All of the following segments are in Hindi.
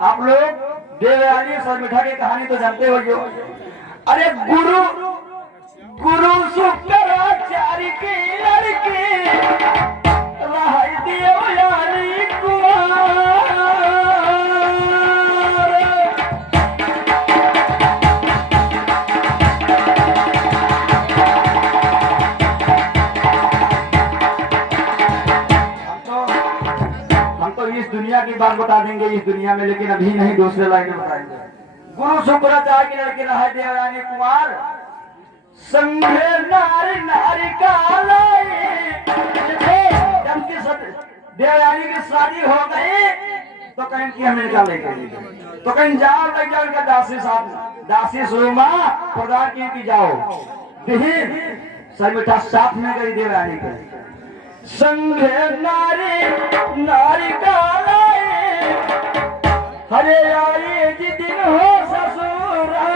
आप लोग देवयानी सर मिठा की कहानी तो जानते हो जो। अरे गुरु गुरु शुक्राचार्य की लड़की रहाई देवयानी कुमार। हम तो इस दुनिया की बात बता देंगे इस दुनिया में, लेकिन अभी नहीं दूसरे लाइन में बताएंगे। गुरु शुक्राचार्य की लड़की रहाई देवयानी कुमार संघे नारी नारी का देवयानी की शादी हो गई तो कहीं की अमेरिका लेके तो कहीं जाओ लग जाओ उनका दासी साथ दासी सुरमा प्रदान की जाओ दिहिर सर मिठा साथ में गई देवयानी के संघे नारी नारी का हरे आई जी दिन हो ससुरा।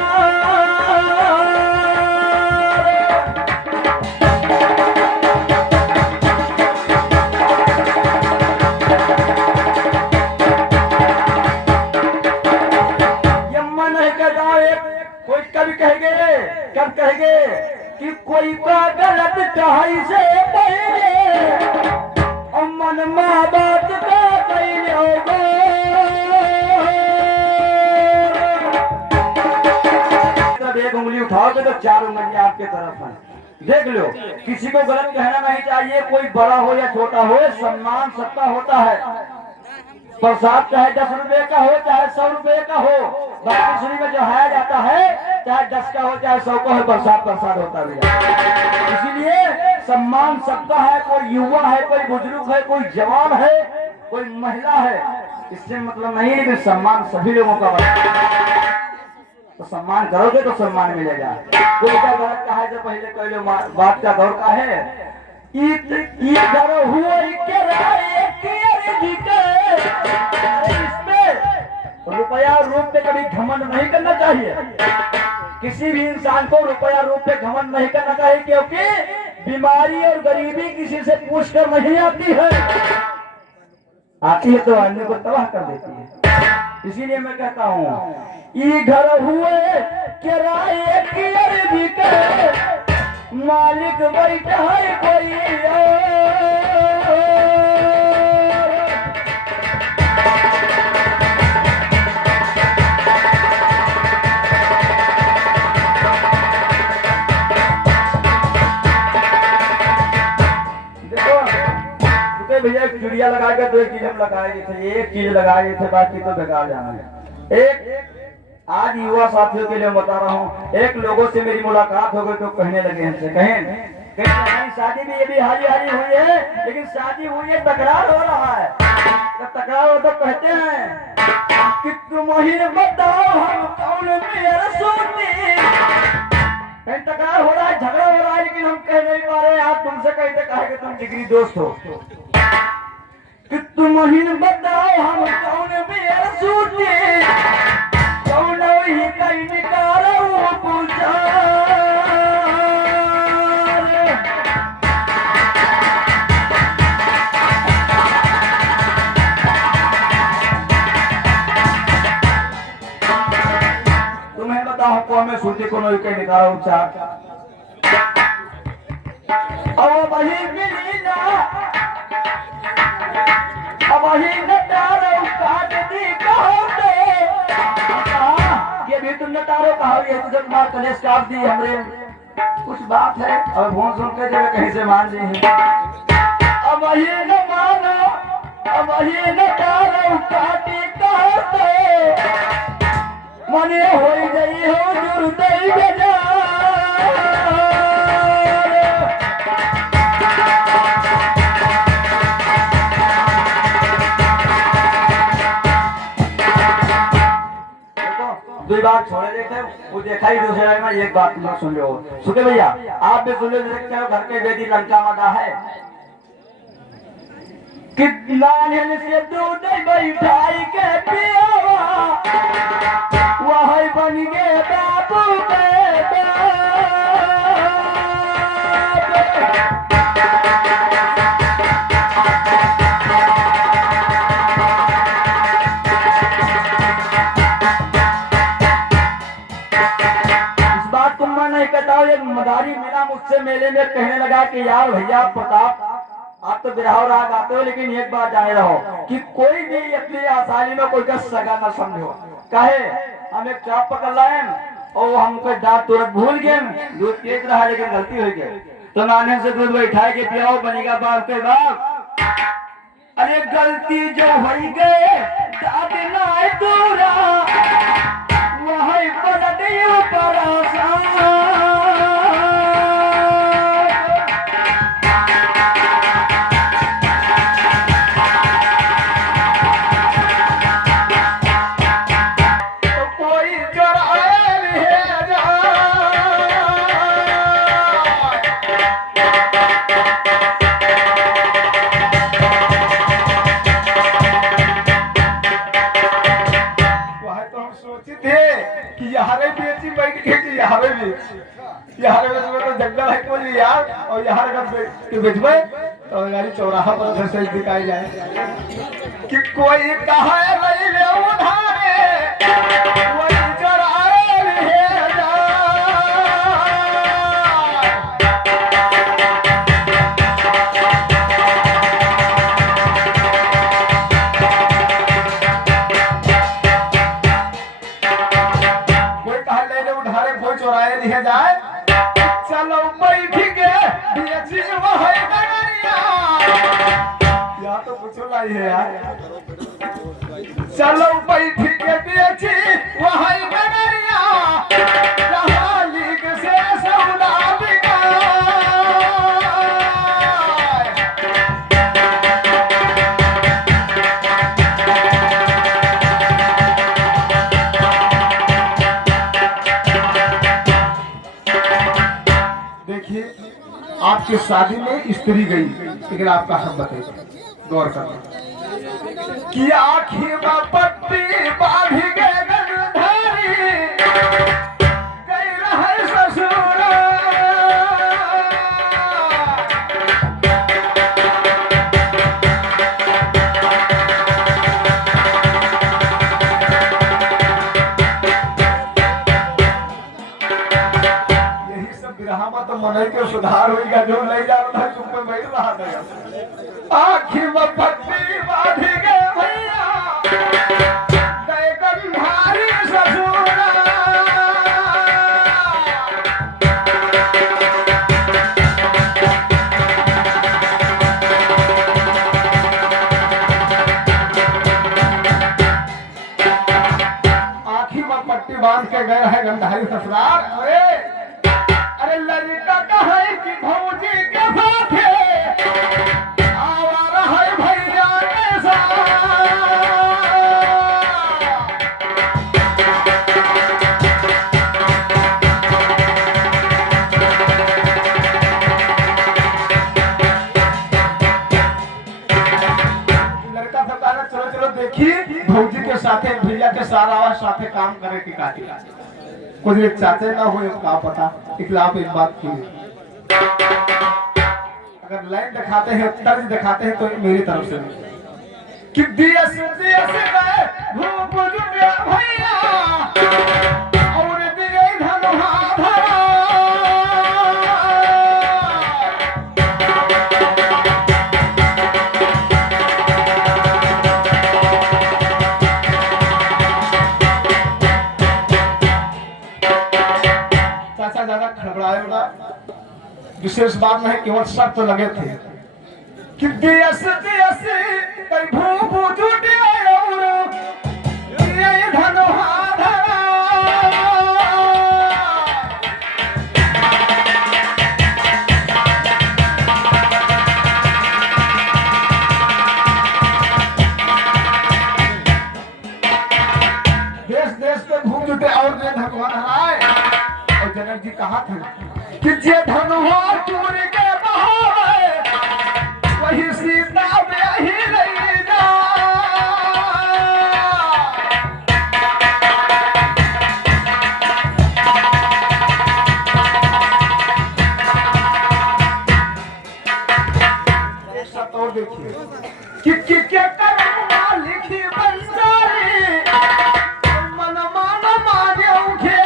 कोई कभी कहेंगे कब कहेंगे कि कोई का गलत चाहे से पहले अमन माँ बात का पहले होगा। जब एक उंगली उठाओगे तो चार उंगली आपके तरफ है। देख लो किसी को गलत कहना नहीं चाहिए, कोई बड़ा हो या छोटा हो, सम्मान सबका होता है। प्रसाद चाहे 10 रुपए का हो चाहे 100 रुपए का हो, बाकी में जो है जाता है चाहे 10 का हो चाहे 100 का हो, प्रसाद प्रसाद होता है। इसीलिए सम्मान सबका है, कोई युवा है, कोई बुजुर्ग है, कोई जवान है, कोई महिला है, इससे मतलब नहीं है कि सम्मान सभी लोगों का बना। तो सम्मान करोगे तो सम्मान मिलेगा। कोई का गलत कहा है तो पहले कह लो बात का दौर का है। रुपया रूप पे कभी घमंड नहीं करना चाहिए। किसी भी इंसान को रुपया रूप पे घमंड नहीं करना चाहिए, क्योंकि बीमारी और गरीबी किसी से पूछकर नहीं आती है, आती है तो अन्य को तबाह कर देती है। इसीलिए मैं कहता हूँ ई घर हुए किराए की अरबी के मालिक बैठा है कोई भैया चुड़िया लगा के 2 चीज हम लगाए थे, एक चीज लगाए थे बाकी तो बेकार जाना है। एक आज युवा साथियों के लिए बता रहा हूँ, एक लोगों से मेरी मुलाकात हो गई तो कहने लगे हमसे कहें शादी भी ये भी हाली हाली हुई है, लेकिन शादी हुई है तकरार हो रहा है। जब तकरार हो तो कहते हैं कि तुम ही बताओ हम कौन मेरा सोती। कहीं तकरार हो रहा है, झगड़ा हो रहा है, लेकिन हम कह नहीं पा रहे। आप तुमसे कहते कहा कि तुम जिगरी दोस्त हो कि तुम ही बताओ हम कौन मेरा सोती कौन ही कहीं निकालो पूछा। तुम्हें बताओ कौन में सूती को कहीं निकालो चार और वही मिली ना वही नटारो काट दी कहो तो ये भी तुम नटारो कहा ये तुझे मार कलेश काट दी हमरे कुछ बात है और फोन सुन के जब कहीं से मान ली है। अब वही न मानो अब वही नटारो काटी कहो तो मने हो गई हो जुर्दई बजा। दो बात छोड़े देखे वो देखा ही दूसरे में एक बात तुम सुन लो सुखे भैया आप भी सुन लो देखते हो घर के बेटी लंका माता है कि लाल से दूध बैठाई के पियावा वही बन गए बाबू के कहने लगा कि यार भैया प्रताप, आप तो बिरहाव राग आते हो, लेकिन एक बात जाने रहो कि कोई भी इतनी आसानी में कोई का सगा न समझो। कहे हम एक चाप पकड़ लाए और हमको दांत तुरंत भूल गए, दूध पीत रहा लेकिन गलती हो गई, तो नाने से दूध बैठाए के पियाओ, बनेगा बाप के बाप। अरे गलती जो हो गए दाद ना दूरा वही पलटियो परासा। तो जंगल है कोई यार, और यहाँ अगर बेचबे तो यारी चौराहा पर से दिखाई जाए कि कोई कहा नहीं ले उधारे कोई चोराए ले जा। कोई कहा ले उधारे कोई चोराए ले जाए, चलो बैठ के बेची वही डगरिया, या तो पूछो लाई है यार। चलो बैठ के बेची वही डगरिया, जहाँ लीग से सौदा बिका। देखिए आपकी शादी में स्त्री गई, लेकिन आपका हम बताइए, गौर करना कि आखिर में पट्टी बांध के गंधारी गई रहे ससुर। तो मन के सुधार होगा, जो नहीं जा रहा चुप में बैठ रहा था। आखिर में पट्टी बांध के भैया गए गंधारी ससुर। आखिर में पट्टी बांध के गए है गंधारी ससुराल। अरे लड़का कहे कि भौजी के साथ आवारा है भैया के साथ। लड़का सब कहा चलो चलो देखी भौजी के साथे भैया के सारा साथे काम करे की काटी कुछ एक चाचे ना हो का पता, इसलिए आप एक बात की अगर लाइन दिखाते हैं तर्ज दिखाते हैं तो मेरी तरफ से कि दिया से भूप जुटिया भैया और दिए धनुहा धरा। चाचा ज्यादा खड़बड़ाए होगा, विशेष बात नहीं, केवल शर्त तो लगे थे कि दियस दियस कई भूप जुटे और ये धनुहा धरा। देश देश पे भूप जुटे और ये धनुहा धराए। और जनक जी कहा था कि जे धनुहा चूर के बहावे वही सीता में ही नहीं जा। एक शब्द और देखिए कि क्या करना लिखी बंसारी मन मान माने उठे।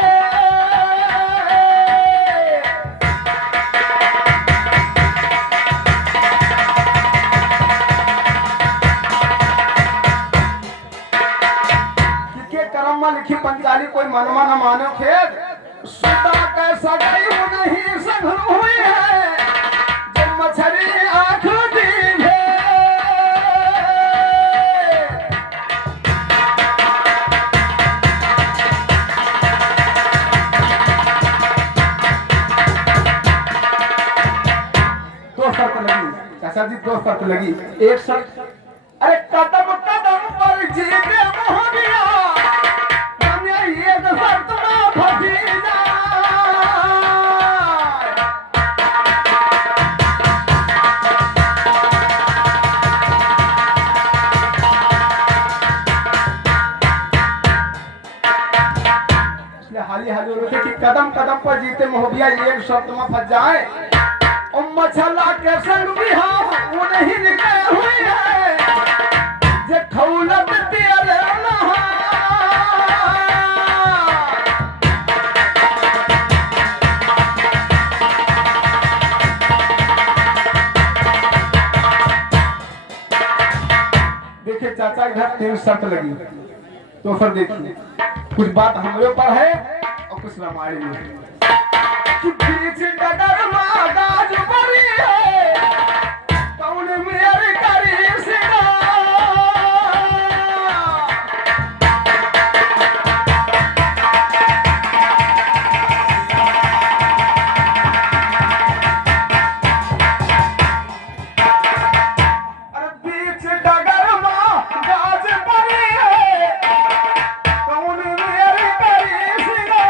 पंखी पंचाली कोई मनवा न मानो खेत सुता कैसा गई नहीं संग हुई है जब मछली आंख दी है। दो शर्त लगी चाचा जी, दो शर्त लगी। एक शर्त, अरे कदम कदम पर जीते मोहनिया हमें ये शर्त में फंसी जाए। इसलिए हाली हाली होते कि कदम कदम पर जीते मोहबिया एक शर्त में फंस जाए और मछला के संग भी हाँ वो नहीं निकले हुई है जे खौलत दियल नहा। देखिए चाचा इधर तीन शर्त लगी तो फिर देखिए कुछ बात हमारे ऊपर है और कुछ रामायण में है कि बीच डगर मागाज बरी है कौन मेरे करी सिरा। अरे बीच डगर मागाज बरी है कौन मेरे करी सिरा।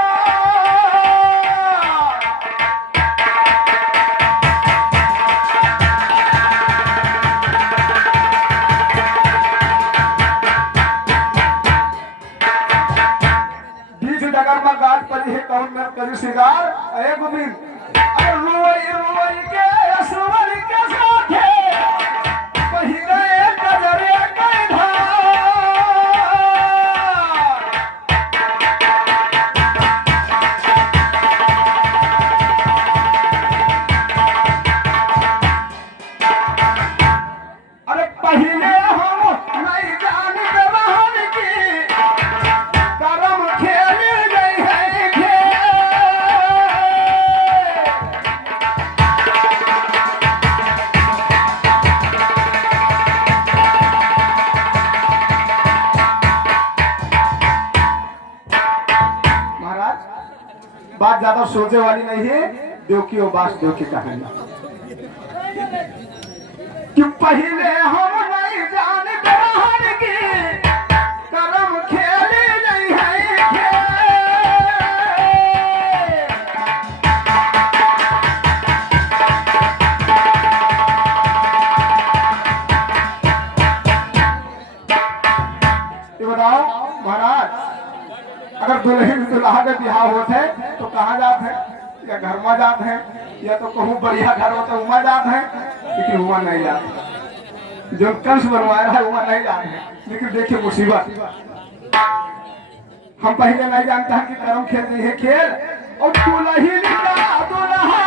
बीच डगर में गाज पड़ी है कौन में करी सिगार एक दिन अरे रोई रोई के असवर के साथे पहिने गजरे के धार। अरे पहिने हम नहीं जान रहन की करम खेल गई है खेल। महाराज बात ज्यादा सोचे वाली नहीं है, देव की और बास देव की कहानी कि पहले हम नहीं जान रहन की करम खेल नहीं है खेल। ये बताओ महाराज अगर दुल्हन दुल्हा का ब्याह होते है तो कहाँ जाते हैं या घर में जाते हैं या तो कहूँ बढ़िया घर होता है वहाँ जाते हैं लेकिन वहाँ नहीं जाते। जो कंस बनवाया है वहाँ नहीं जाते हैं। लेकिन देखिए मुसीबत हम पहले नहीं जानते हैं कि कर्म खेल नहीं है खेल और दुल्हन का दुल्हा